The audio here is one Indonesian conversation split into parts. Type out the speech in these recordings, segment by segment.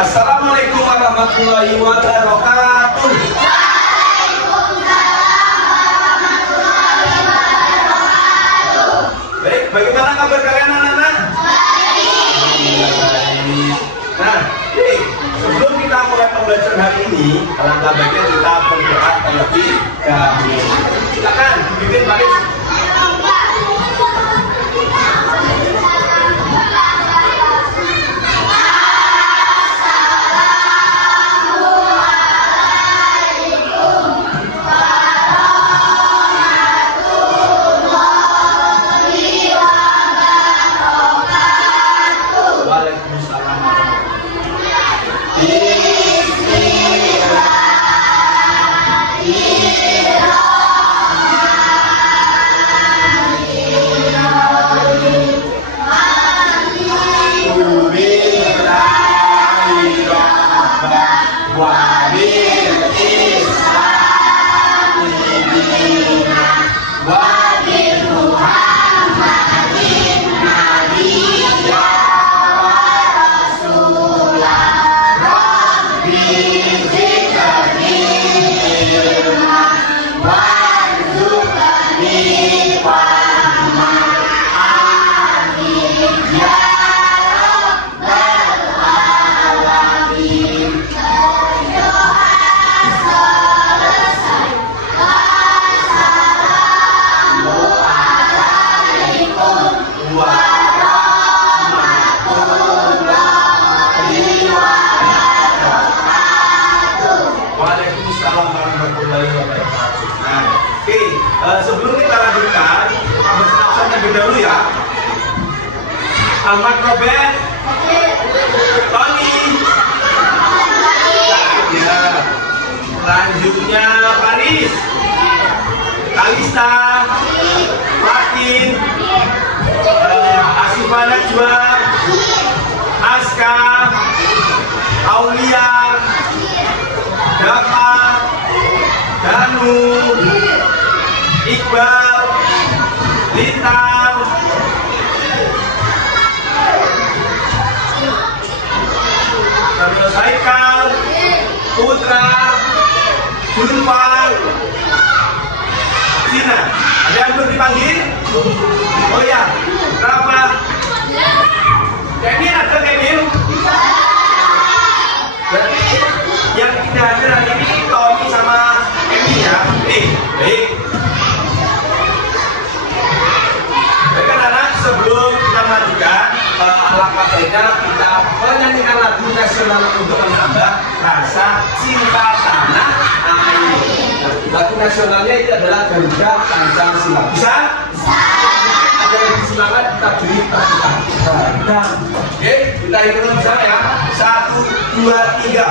Assalamualaikum warahmatullahi wabarakatuh. Baik, bagaimana kabar kalian anak-anak? Nah, sebelum kita mulai pembelajaran hari ini, alangkah baiknya kita berdoa terlebih dahulu. Silakan dibimbing baris. Sebelum kita lanjutkan, absen terlebih dahulu ya. Ahmad Robert, Tony, ya. Selanjutnya Paris, Kalista, Fatin, Asifa Najwa, Aska, Aulia, Dava, Danu, Iqbal, Lintang, terus Haikal, Putra, Junpang, Cina. Ada yang belum dipanggil? Oh ya, berapa? Kevin ada Kevin? Berarti yang tidak hadir hari ini Tommy sama Kevin ya? Baik. Sebelum kita melanjutkan, alangkah baiknya kita menyanyikan lagu nasional untuk menambah rasa cinta tanah air. Lagu nasionalnya itu adalah Garuda Pancasila. Bisa? Agar lebih semangat kita beri tepuk tangan. Oke, kita hitung bersama ya. 1, 2, 3.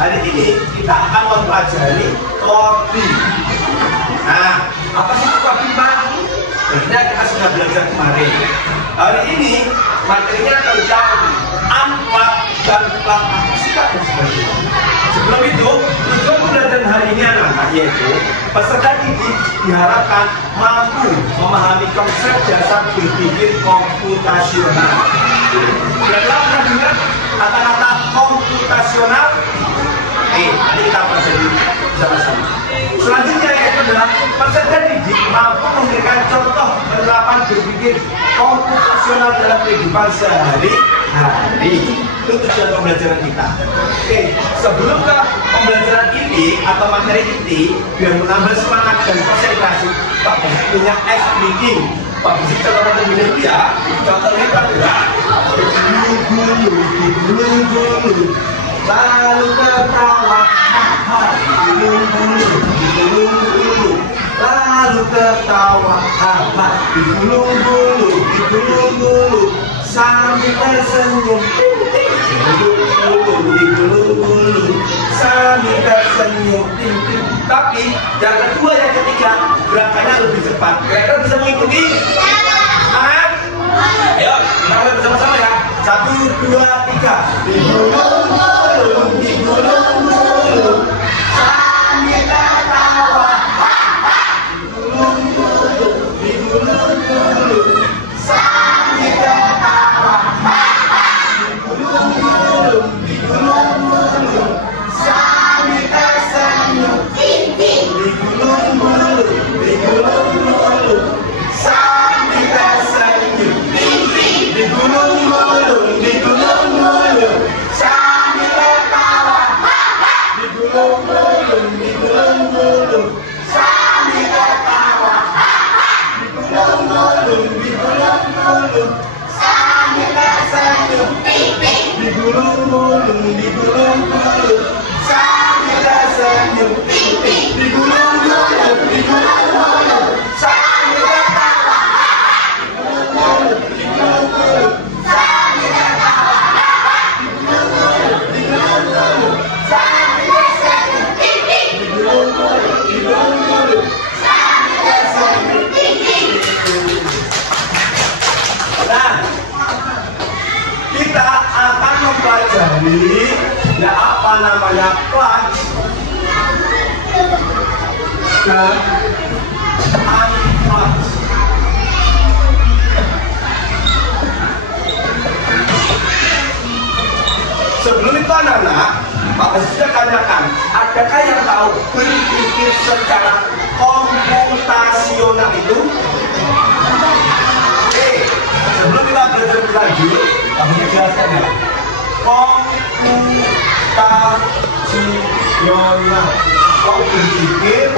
Hari ini kita akan mempelajari kopi. Nah, apa sih kopi, Pak? Sebenarnya kita sudah belajar kemarin. Hari ini materinya tentang amplak dan plat akustika dan sebagainya. Sebelum itu, tujuan pembelajaran hari ini adalah yaitu peserta didik diharapkan mampu memahami konsep dasar berpikir komputasional. Dalam mendengar kata-kata komputasional, nanti kita pelajari bersama-sama. Selanjutnya yaitu adalah peserta didik mampu memberikan contoh penerapan berpikir komputasional dalam kehidupan sehari-hari. Itu tujuan pembelajaran kita. Sebelum ke pembelajaran ini atau materi ini, biar menambah semangat dan konsentrasi, Pak punya ice breaking. Pak bisa kita terlebih dahulu ya. Contohnya adalah lalu tertawa, digulung-gulung, lalu tertawa, digulung-gulung, sambil tersenyum, digulung-gulung, sambil tersenyum. Tapi yang kedua, yang ketiga gerakannya lebih cepat. Kira-kira bisa mengikuti? Semangat! Ayo, kita bersama-sama ya. 1, 2, 3. Digulung-gulung, digulung-gulung, sambil tertawa, digulung-gulung, digulung-gulung, sambil tertawa, digulung-gulung, digulung-gulung, sambil tersenyum, digulung-gulung, digulung-gulung, sambil tersenyum, digulung-gulung, digulung-gulung, sambil tertawa, digulung-gulung, digulung-gulung, sambil tertawa, digulung-gulung, digulung-gulung, sambil tersenyum, digulung-gulung, digulung-gulung, sambil tersenyum, digulung-gulung, digulung-gulung, sambil tertawa, digulung-gulung, digulung-gulung, sambil tertawa, digulung-gulung, sambil tersenyum, digulung-gulung, digulung-gulung, sambil tersenyum. Nah, kita akan mempelajari ya apa namanya clutch dan unclutch. Sebelum itu anak-anak, Pak Presiden tanyakan, adakah yang tahu berpikir secara komputasional itu? Oke, sebelum kita belajar lebih lanjut, kami jelaskan ya. Komputasional, kok berpikir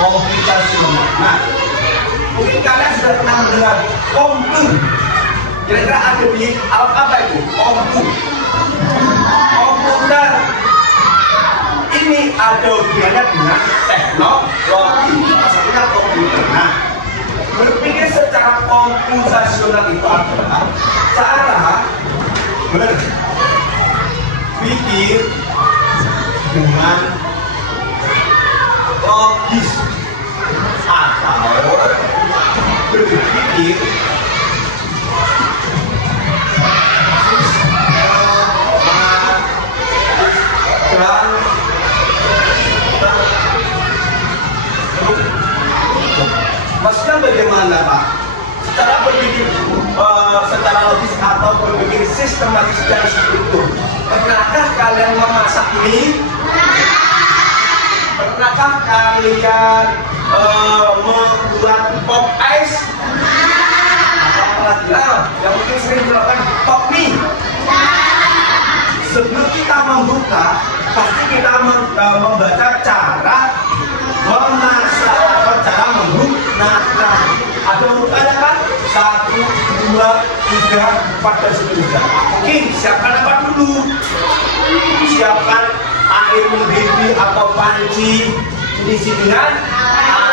komputasional. Nah, mungkin kalian sudah pernah mendengar komputer. Kira-kira ada di alat apa itu? Komputer. Ini ada hubungannya dengan teknologi. Maksudnya komputer. Nah, berpikir secara komputasional itu adalah cara berpikir dengan logis atau berpikir dan maksudnya bagaimana Pak? Secara berpikir secara logis atau berpikir sistematis dan struktur. Pernahkah kalian memasak mie? Pernahkah kalian membuat pop ice? Apalagi yang mungkin sering melakukan pop mie. Sebelum kita membuka, pasti kita membaca cara memasak atau cara menggunakan. Ada urutannya kan? 1, 2, 3, 4 dan seterusnya. Oke, siapkan apa dulu? Siapkan air mendidih atau panci, diisi dengan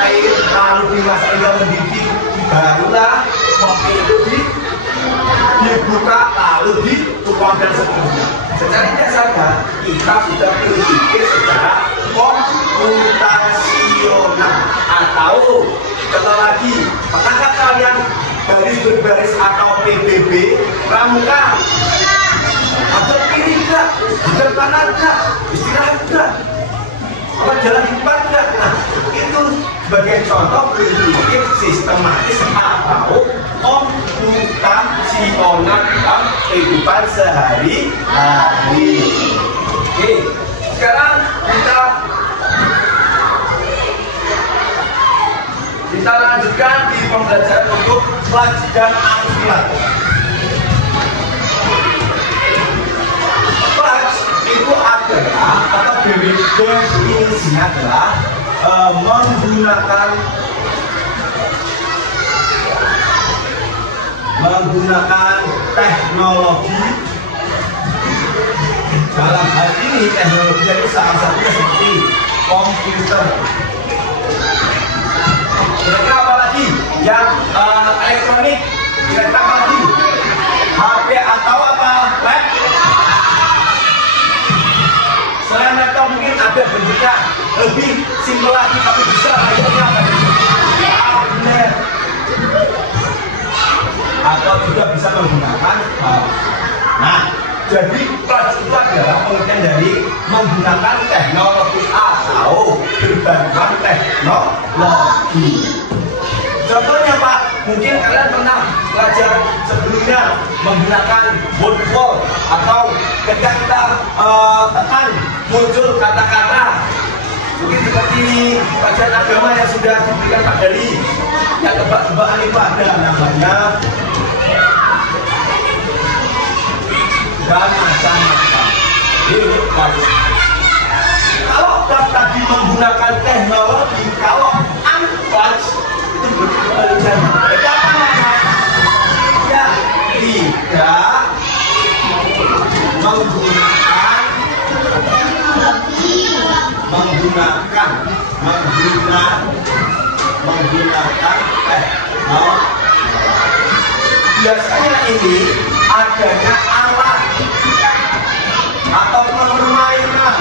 air, lalu dimasak hingga mendidih, barulah kopi itu dibuka lalu dituang dan seterusnya. Secara tidak sadar kita sudah berpikir secara komputasional. Atau contoh lagi, pernahkah kalian baris berbaris atau PBB pramuka? Atau kiri enggak? Ada kanan enggak? Istirahat enggak? Apa jalan di depan enggak? Nah, itu sebagai contoh berpikir sistematis atau komputasional dalam kehidupan sehari-hari. Oke, sekarang kita lanjutkan di pembelajaran untuk clutch dan unclutch. Clutch itu adalah atau definisinya adalah menggunakan menggunakan teknologi. Dalam hal ini teknologi itu salah satunya seperti komputer. Kira-kira apa lagi yang elektronik? Kira-kira apa lagi? HP atau apa? Lab? Selain laptop mungkin ada bentuknya lebih simpel lagi tapi bisa layaknya tablet. Atau juga bisa menggunakan nah, jadi clutch itu adalah pengertian dari menggunakan teknologi atau berbagai teknologi. Contohnya Pak, mungkin kalian pernah belajar sebelumnya menggunakan word atau ketika kita tekan muncul kata-kata. Mungkin seperti pelajaran agama yang sudah diberikan Pak Dari, yang tebak-tebakan itu ada namanya dan macam-macam. Kalau tadi menggunakan teknologi, kalau unclutch itu berkebalikan. Apa namanya? Ya, tidak menggunakan teknologi. Biasanya ini adanya alat atau permainan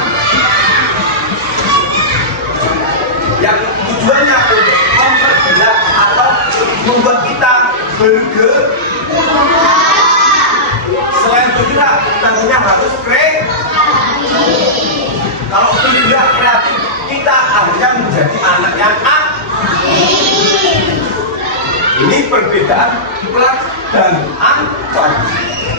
yang tujuannya untuk memperjelas atau membuat kita bergerak. Selain bergerak, tentunya harus kreatif. Kalau tidak kreatif, kita akhirnya menjadi anak yang aktif. Ini perbedaan clutch dan unclutch.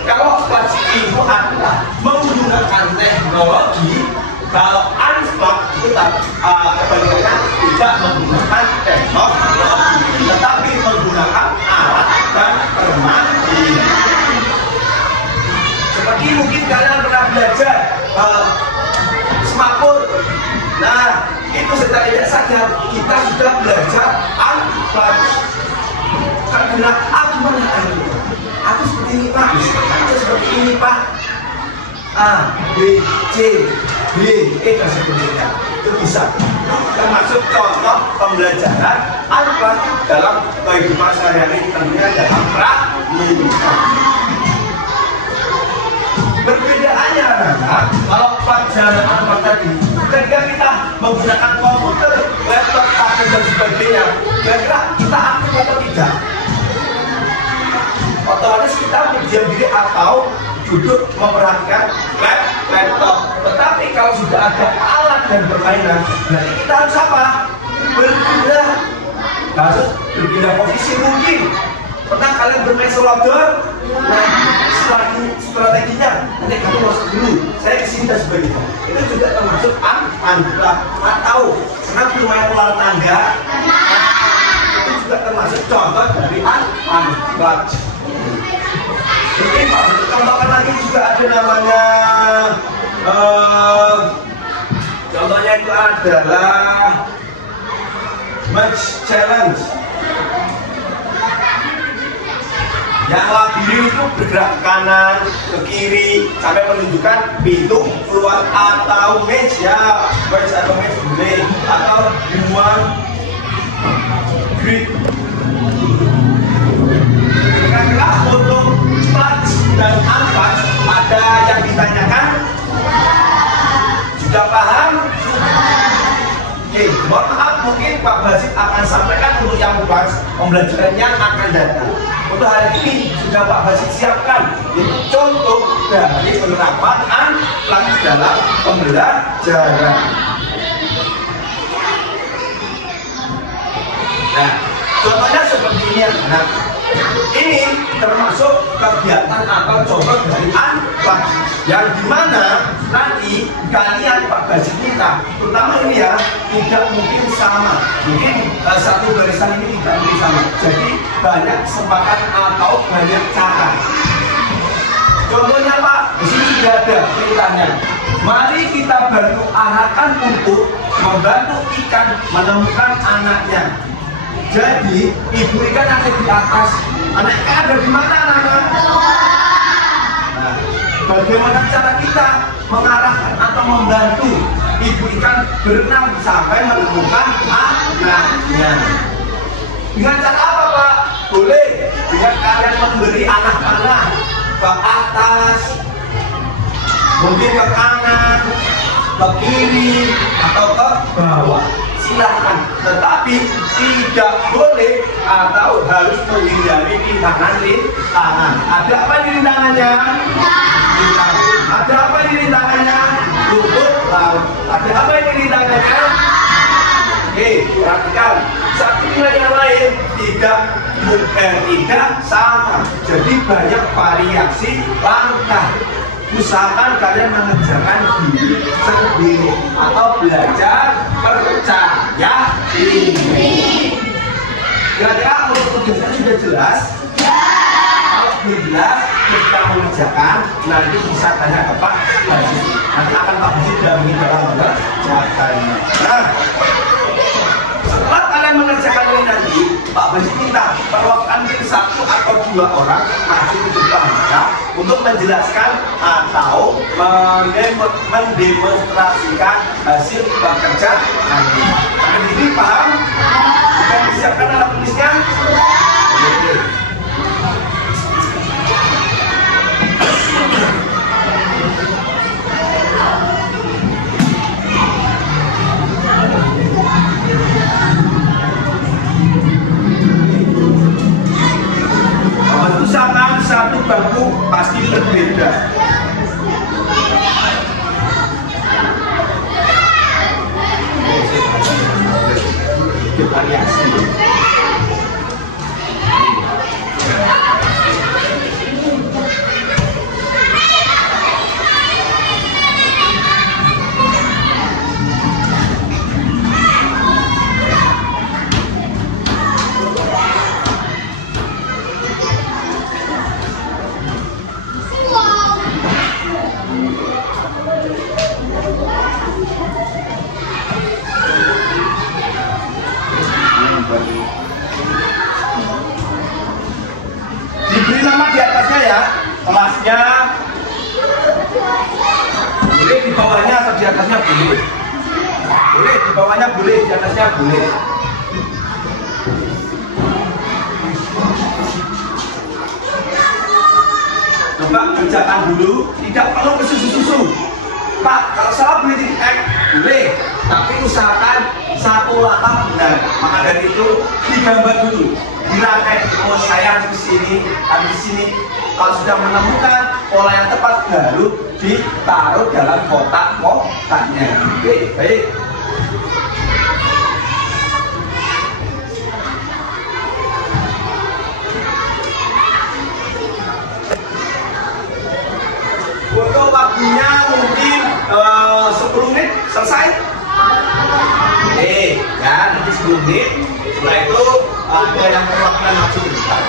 Kalau clutch itu adalah menggunakan teknologi, kalau unclutch itu kebalikannya tidak menggunakan teknologi, tetapi menggunakan alat dan permainan. Seperti mungkin kalian pernah belajar smartphone. Nah, itu secara tidak sadar kita sudah belajar unclutch. Karena aku mana itu? Aku seperti ini Pak, aku seperti ini Pak. A, B, C, D, E dan sebagainya. Itu bisa. Termasuk contoh pembelajaran unclutch dalam kehidupan sehari-hari, tentunya dalam pramuka. Perbedaannya adalah kalau pelajaran unclutch tadi, ketika kita menggunakan komputer, laptop, tablet dan sebagainya, kira-kira kita aktif atau tidak? Otomatis kita berdiam diri atau duduk memperhatikan laptop. Tetapi kalau sudah ada alat dan permainan, berarti kita harus apa? Berpindah. Harus berpindah posisi mungkin. Pernah kalian bermain selodor? Nah, strateginya nanti kamu masuk dulu, saya kesini dan sebagainya. Itu juga termasuk unclutch. Atau senang bermain ular tangga, itu juga termasuk contoh dari unclutch. Mungkin Pak, contohkan lagi juga ada namanya contohnya itu adalah match challenge. Yang labirin itu bergerak ke kanan, ke kiri sampai menunjukkan pintu keluar atau match ya, match atau match boleh, atau dibuang grid. Kira-kira untuk clutch dan unclutch ada yang ditanyakan? Sudah paham? Oke, mohon maaf mungkin Pak Basit akan sampaikan untuk yang clutch pembelajarannya akan datang. Untuk hari ini sudah Pak Basit siapkan contoh dari penerapan unclutch dalam pembelajaran. Nah, contohnya seperti ini ya. Nah, ini termasuk kegiatan atau contoh dari unclutch yang dimana nanti kalian Pak Basit minta, terutama ini ya, tidak mungkin sama, mungkin satu barisan ini tidak mungkin sama, jadi banyak kesempatan atau banyak cara. Contohnya Pak, di sini sudah ada ceritanya. Mari kita bantu arahkan untuk membantu ikan menemukan anaknya. Jadi ibu ikan ada di atas, Anak ikan ada di mana anak-anak? Nah, bagaimana cara kita mengarahkan atau membantu ibu ikan berenang sampai menemukan anaknya? Dengan cara apa Pak? Boleh dengan kalian memberi anak panah ke atas, mungkin ke kanan, ke kiri, atau ke bawah. Silahkan, tetapi tidak boleh atau harus menghindari rintangan. Ada apa di rintangannya? Ada apa di rintangannya? Rumput laut. Ada apa di rintangannya? Oke, perhatikan. Satu dengan yang lain tidak sama. Jadi banyak variasi langkah. Usahakan kalian mengerjakan diri sendiri atau belajar percaya diri. Kira-kira untuk tugasnya sudah jelas? Kalau belum jelas, kita mengerjakan. Nanti bisa tanya ke Pak Haji. Nanti akan Pak Haji dampingi dalam mengerjakannya. Nah, setelah kalian mengerjakan ini nanti, Pak Haji minta perwakilan satu atau dua orang maju ke depan ya, untuk menjelaskan atau mendemonstrasikan hasil bekerja nanti. Sampai ini paham? Sudah disiapkan alat tulisnya? Oke. Usahakan satu bangku pasti berbeda. Variasi. Diberi nama di atasnya ya, kelasnya boleh, di bawahnya atau di atasnya boleh. Boleh, di bawahnya boleh, di atasnya boleh. Coba kerjakan dulu, tidak perlu ke susu-susu. Pak, kalau salah boleh boleh, tapi usahakan satu langkah benar. Maka dari itu digambar dulu, dirangkai. Oh saya harus ke sini, harus ke sini. Kalau sudah menemukan pola yang tepat, baru ditaruh dalam kotaknya. Oke, baik. Untuk waktunya mungkin 10 menit selesai. Oke, ya nanti 10 menit. Setelah itu ada yang perwakilan maju ke depan.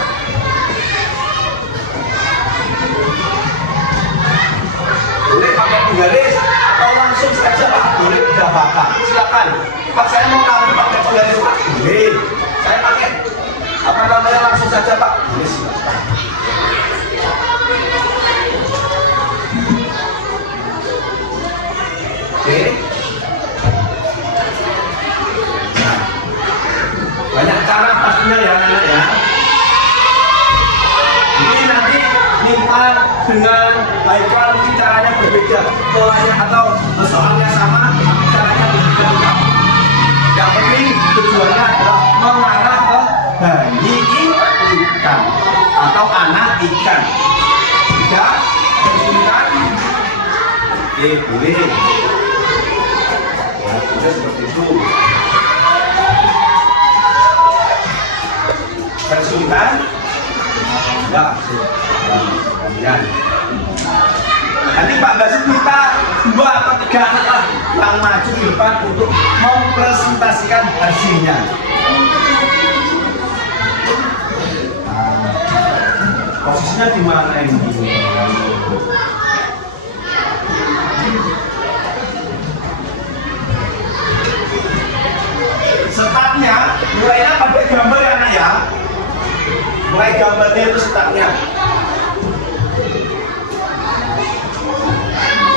Boleh pakai penggaris atau langsung saja Pak, boleh tidak baca. Silakan. Pak saya mau kawin pakai penggaris Pak. Boleh. Saya pakai apa namanya langsung saja Pak. Boleh silakan. Oke. Nah, banyak cara pastinya ya anak ya. Ini nanti minta dengan Haikal mungkin caranya berbeda, polanya atau soalnya sama, caranya berbeda. Yang penting tujuannya adalah mengarah ke bayi ikan atau anak ikan. Tidak kesulitan. Oke, boleh. Ya, sudah seperti itu. Kesulitan? Enggak. Kemudian nanti Pak Basit minta 2 atau 3 anak lah yang maju di depan untuk mempresentasikan hasilnya. Posisinya di mana ini? Startnya mulainya pada gambar ya anak ya. Mulai gambarnya itu setaknya.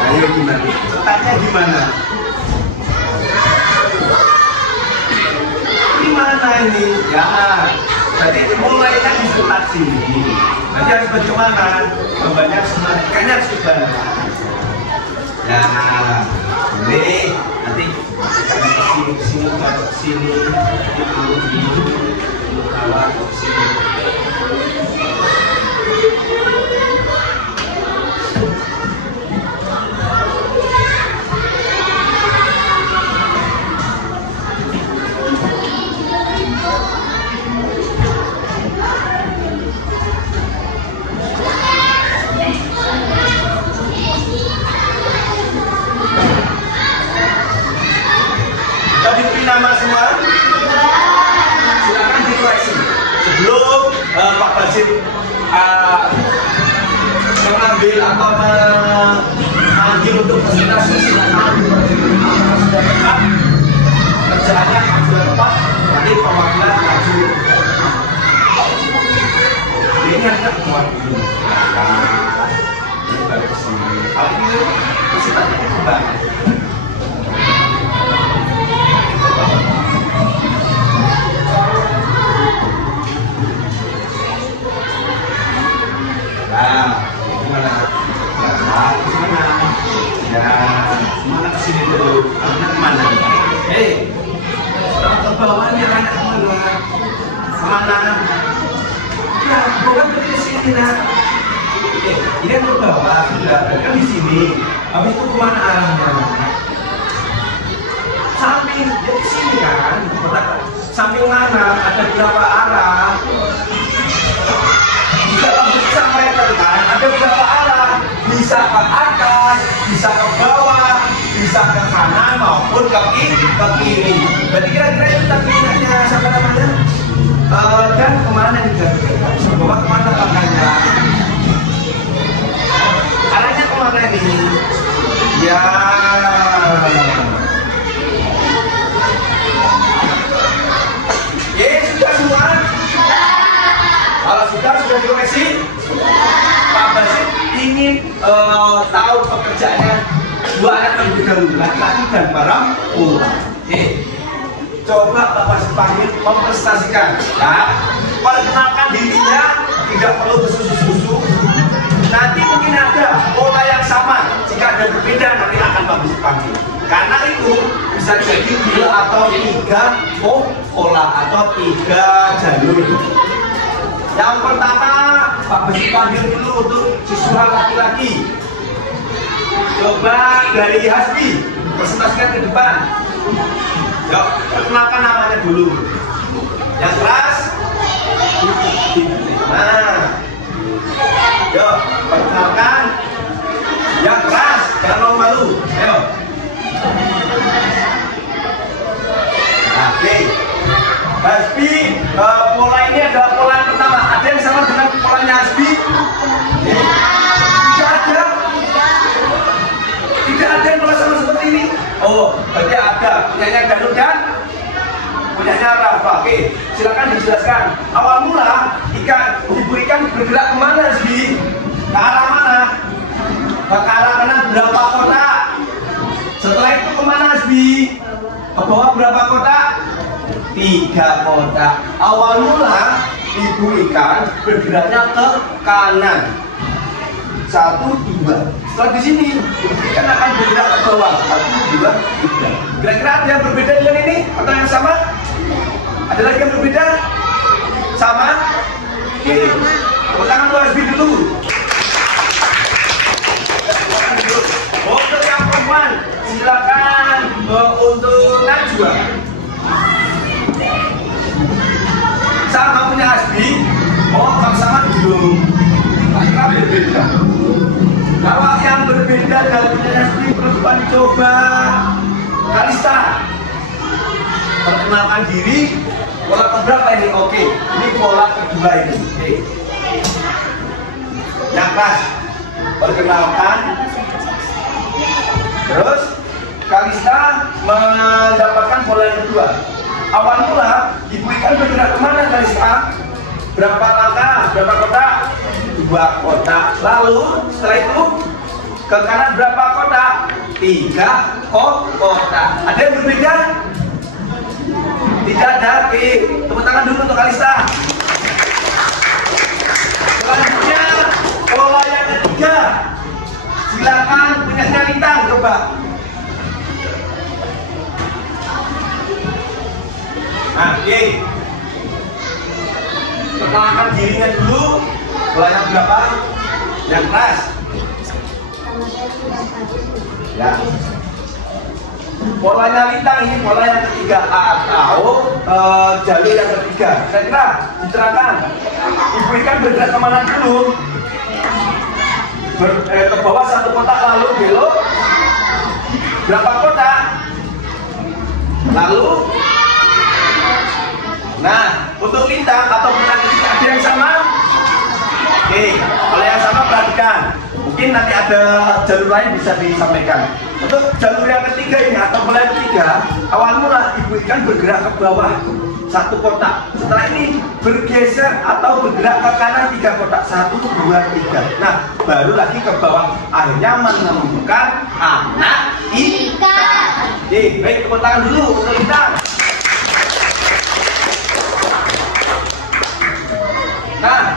Ayo gimana? Setaknya gimana? Gimana ini? Ya, jadi mulainya di setak sini. Nanti harus bagaimana? Gambarnya sebenarnya harus gimana? Ya, ini nanti kesini nama semua, silakan dikoreksi sebelum Pak Basit mengambil atau memanggil untuk presentasi. Silakan kerjaannya sudah tepat, nanti perwakilan maju. Ini agak kuat dulu. Balik ke sini. Kali ini pesertanya kembali. Nah, gimana? Ya, mana kesini dulu? Anak mana? Hei, ke bawah nih anak kemana? Kemana? Ya, bukan ke sini nak. Ini ke bawah sudah, kan di sini. Habis itu kemana arahnya? Samping, ya di sini kan? Samping mana? Ada berapa arah? Ada beberapa arah, bisa ke atas, bisa ke bawah, bisa ke kanan maupun ke kiri. Berarti kira-kira itu takdirnya siapa namanya? Dan kemana juga? Bawa kemana arahnya? Arahnya kemana ini? Ya. Sudah semua? Kalau sudah dikoreksi? Pak Basit ingin tahu pekerjaannya dua anak terlebih dahulu, laki-laki dan perempuan. Coba Pak Basit panggil mempresentasikan. Ya, perkenalkan dirinya, tidak perlu bersusu-susu. Nanti mungkin ada pola yang sama. Jika ada berbeda nanti akan Pak Basit panggil. Karena itu bisa jadi 2 atau 3 pola atau 3 jalur. Yang pertama, Pak Basit panggil dulu untuk siswa laki-laki. Coba dari Hasbi, presentasikan ke depan. Yuk, perkenalkan namanya dulu. Yang keras. Nah, yuk, perkenalkan. Yang keras, jangan malu. Ayo. Oke. Hasbi, pola ini adalah pola yang pertama. Ada yang sama dengan polanya Hasbi? Tidak ada. Tidak ada yang pola sama seperti ini. Oh, berarti ada. Punyanya Danu dan punyanya Rafa. Oke, silakan dijelaskan. Awal mula ibu ikan bergerak kemana Hasbi? Ke arah mana? Ke arah kanan berapa kotak? Setelah itu kemana Hasbi? Ke bawah berapa kotak? 3 kotak. Awal mula ibu ikan bergeraknya ke kanan. 1, 2. Setelah di sini ibu ikan akan bergerak ke bawah. 1, 2, 3. Kira-kira ada yang berbeda dengan ini atau yang sama? Ada lagi yang berbeda? Sama? Oke. Tepuk tangan buat Hasbi dulu. Untuk yang perempuan silakan untuk Najwa. Sama punya Hasbi, sama-sama dulu. Maka berbeda. Kalau yang berbeda dari punya Hasbi, perempuan coba Kalista. Perkenalkan diri. Pola keberapa ini? Oke, ini pola kedua ini. Oke. Yang pas, perkenalkan. Terus Kalista mendapatkan pola yang kedua. Awal mula ibu ikan bergerak kemana Kalista? berapa langkah, berapa kotak? 2 kotak. Lalu setelah itu ke kanan berapa kotak? 3 kotak. Ada yang berbeda? Tidak ada. Oke, tepuk tangan dulu untuk Kalista. Selanjutnya pola yang ketiga. Silakan punyanya Lintang coba. Nah, oke. Perkenalkan dirinya dulu. Pola yang berapa? Yang keras. Ya. Polanya Lintang ini pola yang ketiga atau jalur yang ketiga. Kira-kira diterangkan. Ibu ikan bergerak kemana dulu? Ke bawah 1 kotak lalu belok. Berapa kotak? Lalu. Nah, untuk Lintang atau pola ketiga ada yang sama? Oke, kalau yang sama perhatikan. Mungkin nanti ada jalur lain bisa disampaikan. Untuk jalur yang ketiga ini atau pola yang ketiga, awal mula ibu ikan bergerak ke bawah 1 kotak. Setelah ini bergeser atau bergerak ke kanan 3 kotak. 1, 2, 3. Nah, baru lagi ke bawah. Akhirnya menemukan anak ikan. Oke, baik, tepuk tangan dulu untuk Lintang. Nah,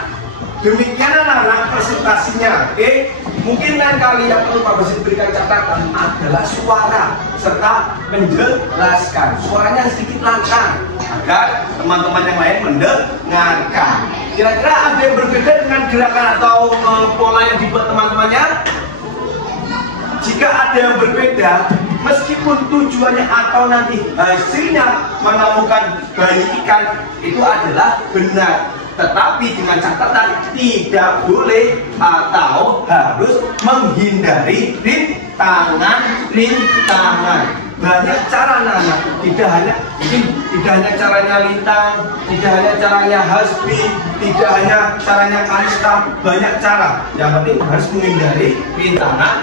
demikian anak-anak presentasinya. Oke, mungkin lain kali yang perlu Pak Basit berikan catatan adalah suara serta menjelaskan. Suaranya sedikit lantang agar teman-teman yang lain mendengarkan. Kira-kira ada yang berbeda dengan gerakan atau pola yang dibuat teman-temannya? Jika ada yang berbeda, meskipun tujuannya atau nanti hasilnya menemukan bayi ikan itu adalah benar, tetapi dengan catatan tidak boleh atau harus menghindari rintangan. Banyak cara anak-anak, tidak hanya caranya Lintang, tidak hanya caranya Hasbi, tidak hanya caranya Kalista, banyak cara. Yang penting harus menghindari rintangan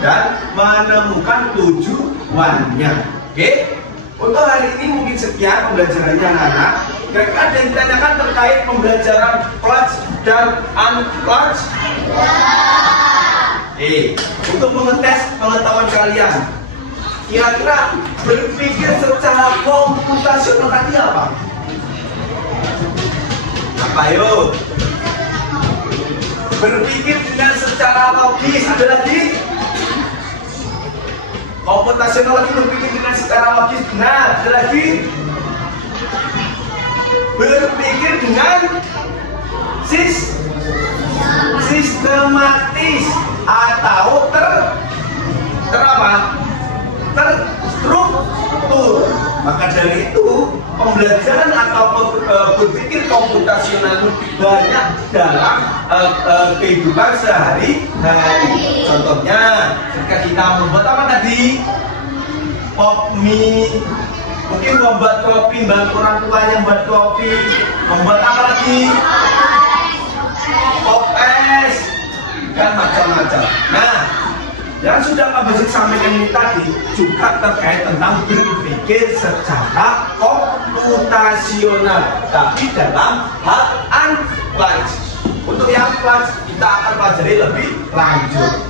dan menemukan tujuannya. Oke? Untuk hari ini mungkin sekian pembelajarannya anak-anak. Kira-kira ada yang ditanyakan terkait pembelajaran clutch dan unclutch? Untuk mengetes pengetahuan kalian, kira-kira berpikir secara komputasional tadi apa? Apa yuk? Berpikir dengan secara logis. Ada lagi? Komputasional lagi, berpikir dengan secara logis. Benar. Ada lagi? Berpikir dengan sistematis atau terstruktur. Maka dari itu pembelajaran atau berpikir komputasional itu banyak dalam kehidupan sehari-hari. Contohnya jika kita membuat apa tadi? Pop mie. Mungkin membuat kopi, bantu orang tua yang buat kopi. Membuat apa lagi? Pop es. Dan macam-macam. Nah, yang sudah Pak Basit sampaikan ini tadi juga terkait tentang berpikir secara komputasional, tapi dalam hal unclutch. Untuk yang clutch kita akan pelajari lebih lanjut.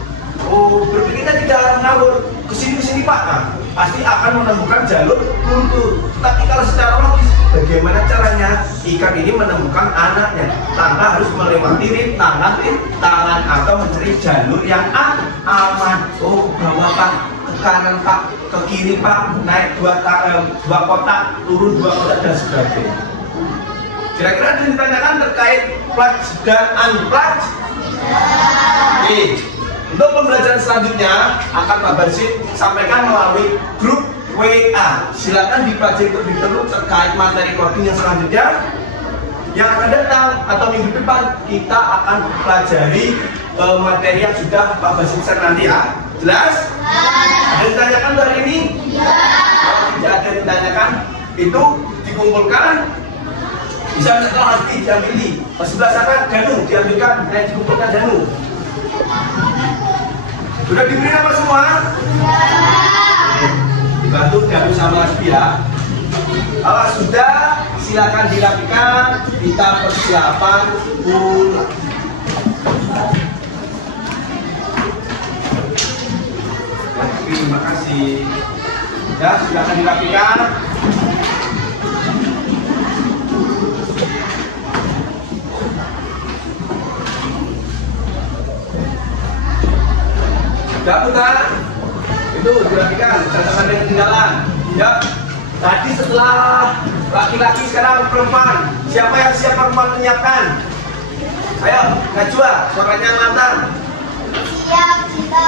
Berpikirnya tidak ngawur kesini Pak, nah, pasti akan menemukan jalur buntu. Tapi kalau secara logis, bagaimana caranya ikan ini menemukan anaknya tanpa harus melewati rintangan atau mencari jalur yang aman? Bawah Pak, ke kanan Pak, ke kiri Pak, naik 2 kotak, turun 2 kotak dan sebagainya. Kira-kira ditanyakan terkait clutch dan unclutch? Untuk pembelajaran selanjutnya akan Pak Basit sampaikan melalui grup WA. Silakan dipelajari terlebih dahulu terkait materi coding yang selanjutnya. Yang akan datang atau minggu depan kita akan pelajari materi yang sudah Pak Basit share nanti ya. Jelas? Ada yang ditanyakan hari ini? Kalau tidak ada yang ditanyakan, itu dikumpulkan. Bisa setelah nanti diambil di sebelah sana Danu, diambilkan dan dikumpulkan Danu. Sudah diberi nama semua? Dibantu Danu sama Hasbi ya. Kalau sudah, silakan dirapikan, kita persiapan pulang. Terima kasih. Ya, silakan dirapikan. Sudah putar. Itu dirapikan, jangan ada ketinggalan. Ya. Tadi setelah laki-laki, sekarang perempuan. Siapa yang siap perempuan menyiapkan? Ayo, Najwa, suaranya lantang. Siap, kita